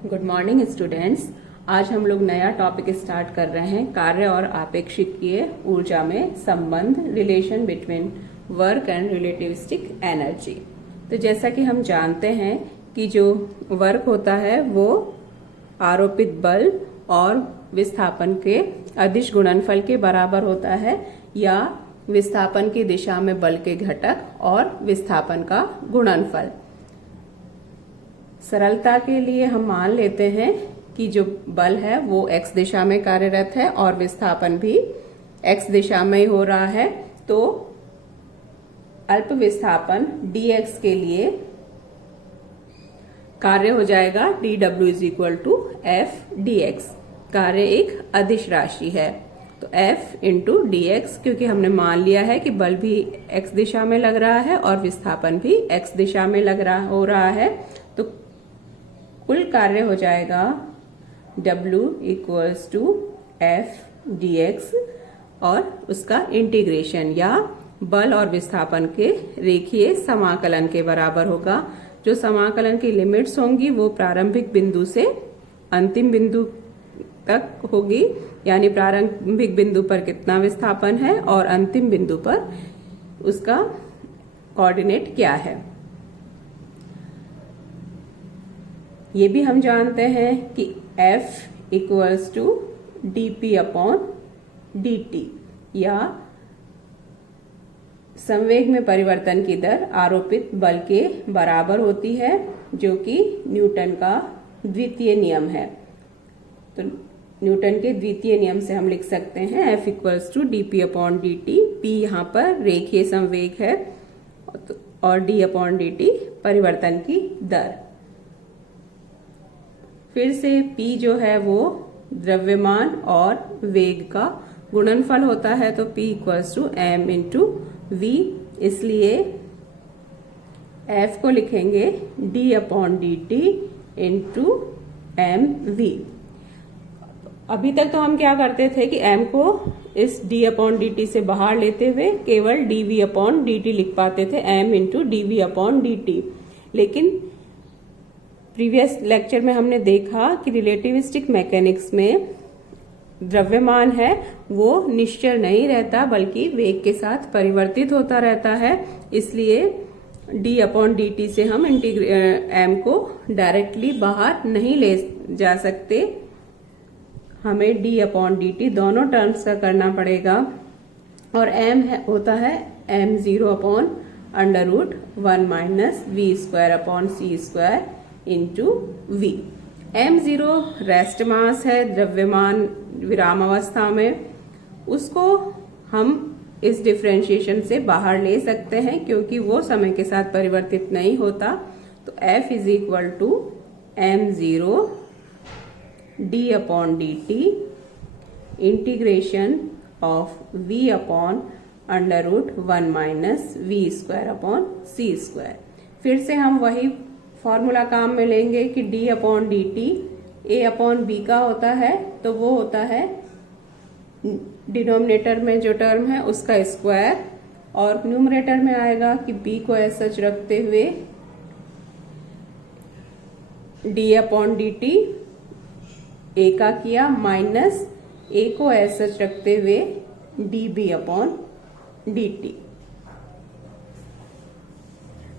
Good morning students. आज हम लोग नया टॉपिक स्टार्ट कर रहे हैं, कार्य और आपेक्षिकीय ऊर्जा में संबंध, relation between work and relativistic energy. तो जैसा कि हम जानते हैं कि जो वर्क होता है वो आरोपित बल और विस्थापन के अदिश गुणनफल के बराबर होता है, या विस्थापन की दिशा में बल के घटक और विस्थापन का गुणनफल। सरलता के लिए हम मान लेते हैं कि जो बल है वो x दिशा में कार्यरत है और विस्थापन भी x दिशा में ही हो रहा है। तो अल्प विस्थापन dx के लिए कार्य हो जाएगा dw is equal to f dx। कार्य एक अदिश राशि है तो f इंटू dx, क्योंकि हमने मान लिया है कि बल भी x दिशा में लग रहा है और विस्थापन भी x दिशा में हो रहा है, तो कुल कार्य हो जाएगा W equals to f dx और उसका इंटीग्रेशन या बल और विस्थापन के रेखीय समाकलन के बराबर होगा। जो समाकलन की लिमिट्स होंगी वो प्रारंभिक बिंदु से अंतिम बिंदु तक होगी, यानी प्रारंभिक बिंदु पर कितना विस्थापन है और अंतिम बिंदु पर उसका कोऑर्डिनेट क्या है। ये भी हम जानते हैं कि F equals to dp upon dt, या संवेग में परिवर्तन की दर आरोपित बल के बराबर होती है, जो कि न्यूटन का द्वितीय नियम है। तो न्यूटन के द्वितीय नियम से हम लिख सकते हैं F equals to dp upon dt। p यहाँ पर रेखीय संवेग है और d अपॉन dt परिवर्तन की दर। फिर से p जो है वो द्रव्यमान और वेग का गुणनफल होता है, तो p equals to m into v, इसलिए f को लिखेंगे d upon dt into m v. अभी तक तो हम क्या करते थे कि m को इस d अपॉन dt से बाहर लेते हुए केवल dv अपॉन dt लिख पाते थे, m into dv upon dt। लेकिन प्रीवियस लेक्चर में हमने देखा कि रिलेटिविस्टिक मैकेनिक्स में द्रव्यमान है वो निश्चल नहीं रहता, बल्कि वेग के साथ परिवर्तित होता रहता है। इसलिए d अपॉन dt से हम m को डायरेक्टली बाहर नहीं ले जा सकते, हमें d अपॉन dt दोनों टर्म्स का करना पड़ेगा। और m होता है m0 upon under root 1 minus v square upon c square into v। m0 rest mass है द्रव्यमान विराम अवस्था में, उसको हम इस डिफरेंशिएशन से बाहर ले सकते हैं क्योंकि वो समय के साथ परिवर्तित नहीं होता। तो f is equal to m0 d upon dt integration of v upon under root 1 minus v square upon c square. फिर से हम वही फॉर्मूला काम में लेंगे कि d upon dt a upon b का होता है, तो वो होता है डिनोमिनेटर में जो टर्म है उसका स्क्वायर, और न्यूमरेटर में आएगा कि b को एज सच रखते हुए d अपॉन dt a का किया, माइनस a को एज सच रखते हुए db अपॉन dt।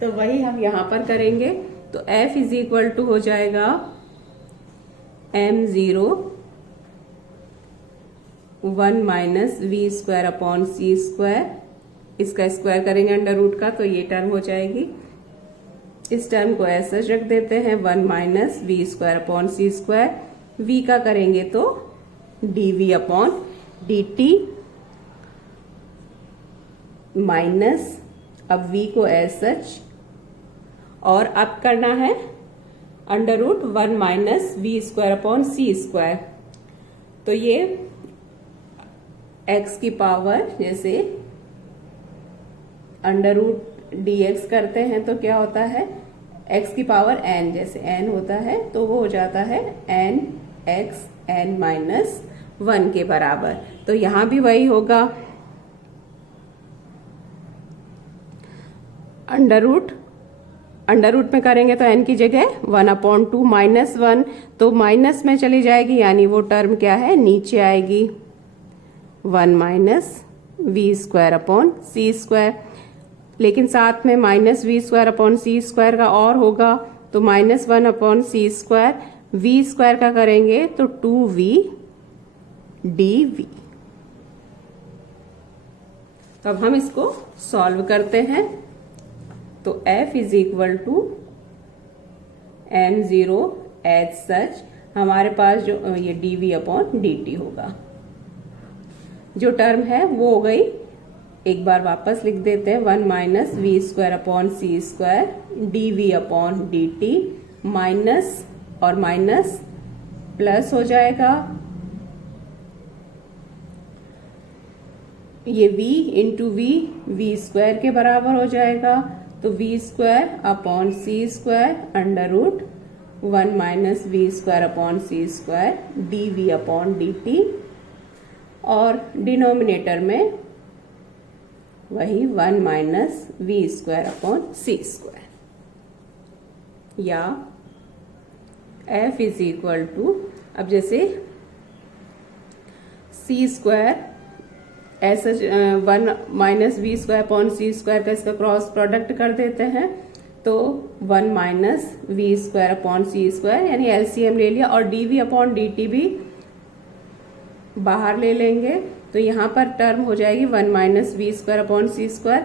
तो वही हम यहां पर करेंगे। तो f इज इक्वल टू हो जाएगा m0 1 minus v square upon c square, इसका स्क्वायर करेंगे अंडर रूट का तो ये टर्म हो जाएगी। इस टर्म को ऐसा रख देते हैं 1 minus v square upon c square, v का करेंगे तो dv अपॉन dt माइनस अब v को एज सच, और अब करना है under root 1 minus v square upon c square. तो ये x की पावर जैसे अंडर रूट dx करते हैं तो क्या होता है x की पावर n, जैसे n होता है तो वो हो जाता है n x n माइनस 1 के बराबर। तो यहां भी वही होगा, अंडर रूट अंडर रूट में करेंगे तो n की जगह 1/2 -1, तो माइनस में चली जाएगी, यानी वो टर्म क्या है, नीचे आएगी 1 - v²/c²। लेकिन साथ में -v²/c² का और होगा, तो -1/c², v² का करेंगे तो 2v dv। तो अब हम इसको सॉल्व करते हैं। तो f is equal to m0 as such, हमारे पास जो ये dv/dt होगा। जो टर्म है वो हो गई, एक बार वापस लिख देते हैं, 1 - v²/c² dv/dt, माइनस और माइनस प्लस हो जाएगा, ये v इंटू v² के बराबर हो जाएगा, तो v²/c² under root 1 - v²/c² dv/dt, और डिनोमिनेटर में वही 1 - v²/c², या f इज इक्वल टू, अब जैसे c² ऐसा 1 - v²/c² का इसका क्रॉस प्रोडक्ट कर देते हैं, तो 1 - v²/c² यानी एलसीएम ले लिया, और dv/dt भी बाहर ले लेंगे, तो यहाँ पर टर्म हो जाएगी 1 - v²/c²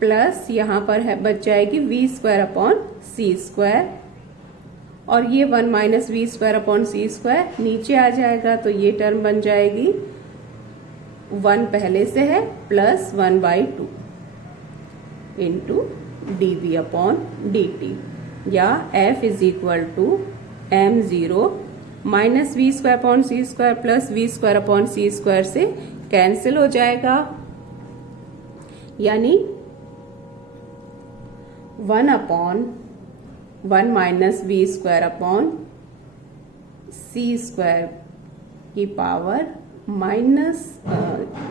प्लस यहाँ पर है बच जाएगी v²/c², और ये 1 - v²/c² नीचे आ जाएगा, तो ये टर्म बन जाएगी 1 पहले से है प्लस 1/2 इंटू dv/dt, या f is equal to m0 - v²/c² plus v²/c² से कैंसिल हो जाएगा, यानी 1/1 - v²/c² की पावर माइनस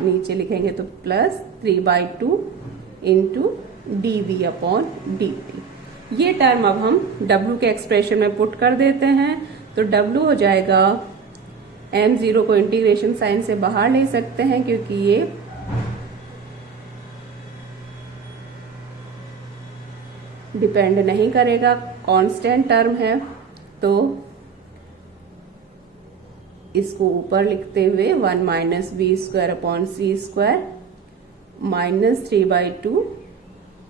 नीचे लिखेंगे तो प्लस 3/2 इंटू dv/dt। ये टर्म अब हम w के एक्सप्रेशन में पुट कर देते हैं, तो w हो जाएगा, m0 को इंटीग्रेशन साइन से बाहर ले सकते हैं क्योंकि ये डिपेंड नहीं करेगा, कांस्टेंट टर्म है, तो इसको ऊपर लिखते हुए 1 - v²/c² माइनस 3/2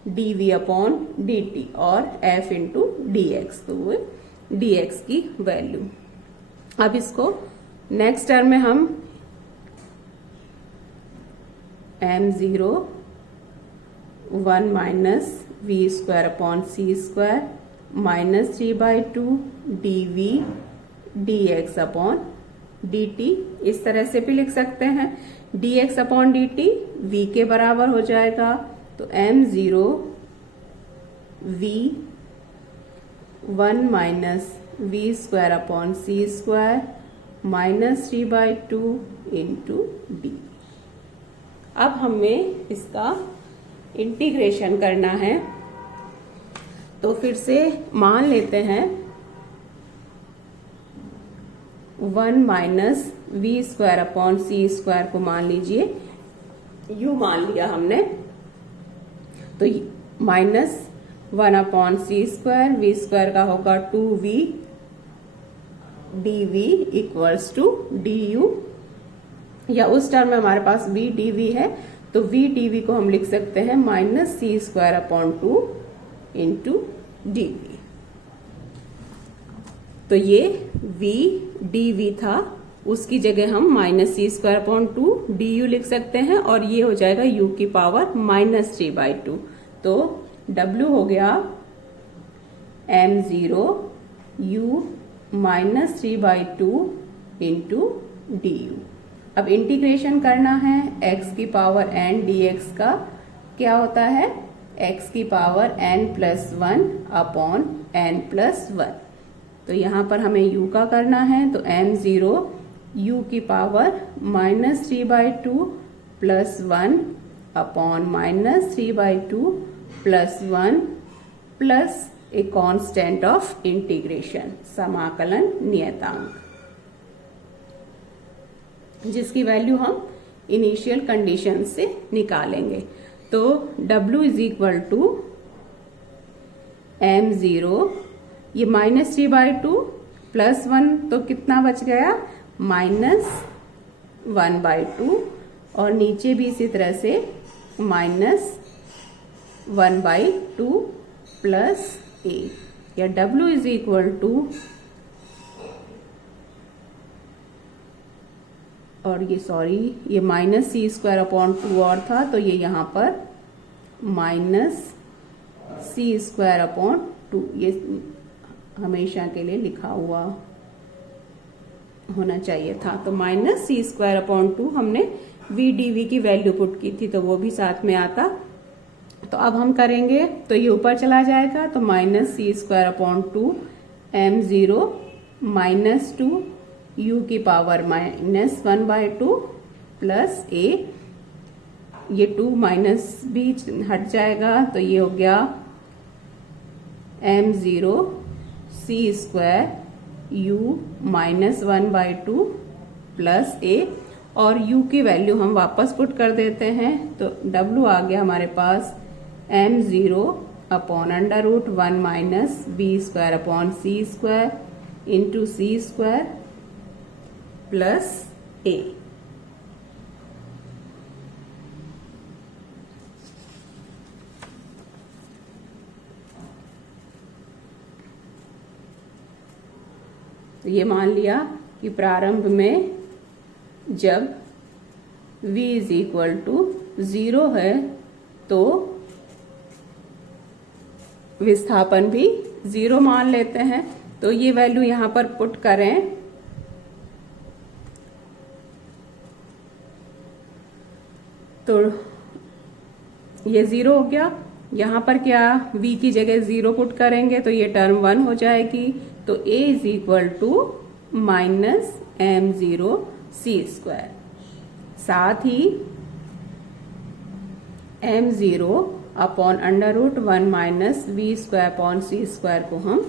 dv/dt और f इंटू dx, तो वो dx की वैल्यू। अब इसको नेक्स्ट टर्म में हम m0 1 - v²/c² minus 3/2 dv dx/dt इस तरह से भी लिख सकते हैं, dx/dt v के बराबर हो जाएगा, तो m0 v 1 - v²/c² minus 3/2 into D. अब हमें इसका इंटीग्रेशन करना है, तो फिर से मान लेते हैं 1 - v²/c² को मान लीजिए u मान लिया हमने, तो माइनस 1/c², v² का होगा 2v dv equals to du, या उस टर्म में हमारे पास v dv है, तो v dv को हम लिख सकते हैं -c²/2 इंटू dv। तो ये v dv था, उसकी जगह हम -c²/2 du लिख सकते हैं, और ये हो जाएगा u की पावर -3/2, तो w हो गया m0 u -3/2 इंटू du। अब इंटीग्रेशन करना है x की पावर n dx का, क्या होता है x की पावर n+1/n+1, तो यहाँ पर हमें u का करना है, तो m0 u की power -3/2 + 1/-3/2 + 1 + a constant of integration, समाकलन नियतांक, जिसकी वैल्यू हम इनिशियल कंडीशन से निकालेंगे। तो W is equal to m0, ये -3/2 +1 तो कितना बच गया, -1/2, और नीचे भी इसी तरह से -1/2 प्लस a, या W इज इक्वल टू, और ये सॉरी ये -c² और था, तो ये यहाँ पर -c², ये हमेशा के लिए लिखा हुआ होना चाहिए था। तो -c², हमने v dv की वैल्यू पुट की थी, तो वो भी साथ में आता। तो अब हम करेंगे तो ये ऊपर चला जाएगा, तो -c² m0 -2 u की पावर -1/2 प्लस a, ये 2 माइनस भी हट जाएगा, तो ये हो गया m0 c² u -1/2 plus a, और u की वैल्यू हम वापस पुट कर देते हैं, तो w आ गया हमारे पास m0 √1 - b² into c² plus a। तो ये मान लिया कि प्रारंभ में जब v इज इक्वल टू 0 है तो विस्थापन भी 0 मान लेते हैं। तो ये वैल्यू यहां पर पुट करें, तो ये 0 हो गया। यहां पर क्या v की जगह 0 पुट करेंगे तो ये टर्म 1 हो जाएगी। तो a is equal to -m0 c², साथ ही m0 √1 - v² को हम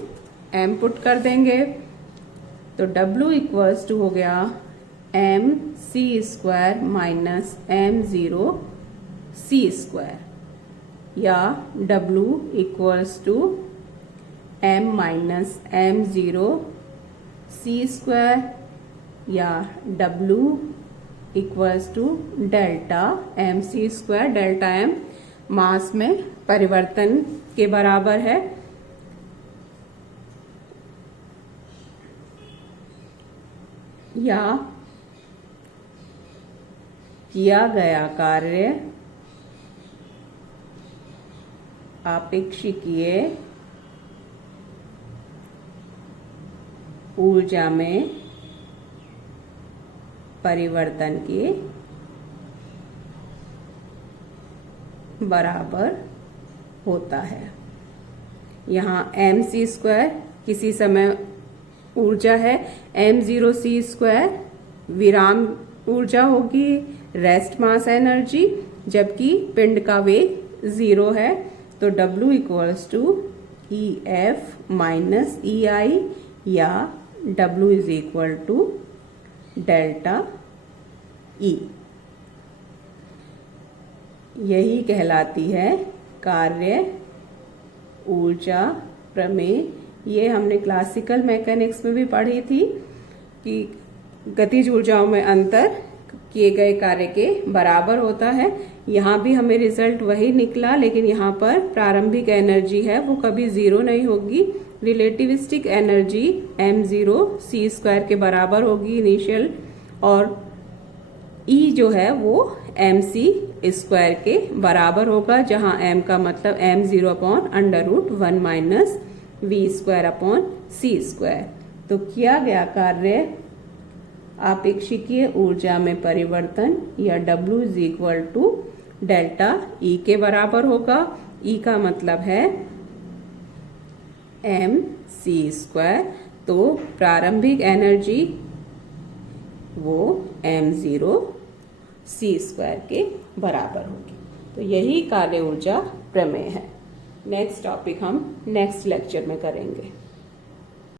m पुट कर देंगे। तो w इक्वल्स टू हो गया mc² -m0 c², या w equals to m -m0 c², या w equals to delta mc², delta m mass में परिवर्तन के बराबर है। या किया गया कार्य आपेक्षिकीय ऊर्जा में परिवर्तन के बराबर होता है। यहाँ mc² किसी समय ऊर्जा है, m0 c² विराम ऊर्जा होगी, रेस्ट मास एनर्जी, जबकि पिंड का वेग 0 है। तो w equals to EF minus EI, या w is equal to delta E। यही कहलाती है कार्य ऊर्जा प्रमेय। ये हमने क्लासिकल मैकेनिक्स में भी पढ़ी थी कि गतिज ऊर्जाओं में अंतर किए गए कार्य के बराबर होता है। यहाँ भी हमें रिजल्ट वही निकला, लेकिन यहाँ पर प्रारंभिक एनर्जी है वो कभी 0 नहीं होगी। रिलेटिविस्टिक एनर्जी m0 c² के बराबर होगी इनिशियल, और E जो है वो mc² के बराबर होगा, जहाँ m का मतलब m0 √1 - v² c²। तो किया गया कार्य आपेक्षिकीय ऊर्जा में परिवर्तन, या w is equal to delta E के बराबर होगा। E का मतलब है mc², तो प्रारंभिक एनर्जी वो m0 c² के बराबर होगी। तो यही कार्य ऊर्जा प्रमेय है। नेक्स्ट टॉपिक हम नेक्स्ट लेक्चर में करेंगे।